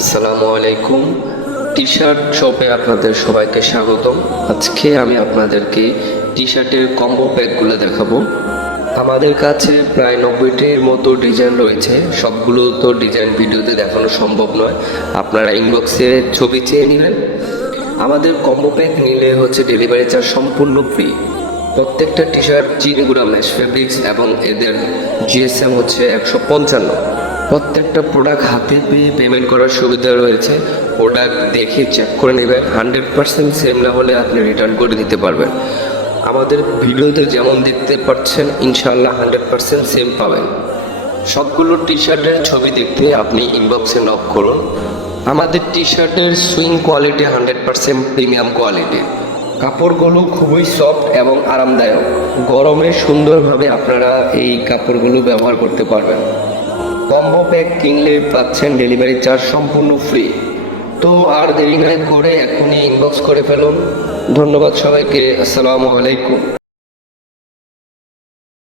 আসসালামু আলাইকুম। T shirt শপে আপনাদের সবাইকে স্বাগতম। আজকে আমি আপনাদেরকে টি শার্টের কম্বো প্যাকগুলো দেখাবো। আমাদের কাছে প্রায় 90টির মতো ডিজাইন রয়েছে। সবগুলো তো ডিজাইন ভিডিওতে দেখানো সম্ভব নয়, আপনারা ইনবক্সে ছবি চেয়ে নেবেন। আমাদের কম্বো প্যাক নিলে হচ্ছে ডেলিভারি চার্জ সম্পূর্ণ ফ্রি। প্রত্যেকটা টি শার্ট চিনিগুড়া ম্যাশ ফেব্রিক্স এবং এদের জিএসএম হচ্ছে 155। প্রত্যেকটা প্রোডাক্ট হাতে পেয়ে পেমেন্ট করার সুবিধা রয়েছে। প্রোডাক্ট দেখে চেক করে নেবেন, 100% সেম না হলে আপনি রিটার্ন করে দিতে পারবেন। আমাদের ভিডিওতে যেমন দেখতে পাচ্ছেন ইনশাআল্লাহ 100% সেম পাবেন। সবগুলো টি শার্টের ছবি দেখতে আপনি ইনবক্সে নক করুন। আমাদের টি শার্টের সুইং কোয়ালিটি 100% প্রিমিয়াম কোয়ালিটি। কাপড়গুলো খুবই সফট এবং আরামদায়ক। গরমে সুন্দরভাবে আপনারা এই কাপড়গুলো ব্যবহার করতে পারবেন। কম্বো প্যাক কিনলে পাচ্ছেন ডেলিভারি চার্জ সম্পূর্ণ ফ্রি। তো আর দেরি না করে এখনই ইনবক্স করে ফেলুন। ধন্যবাদ সবাইকে। আসসালামু আলাইকুম।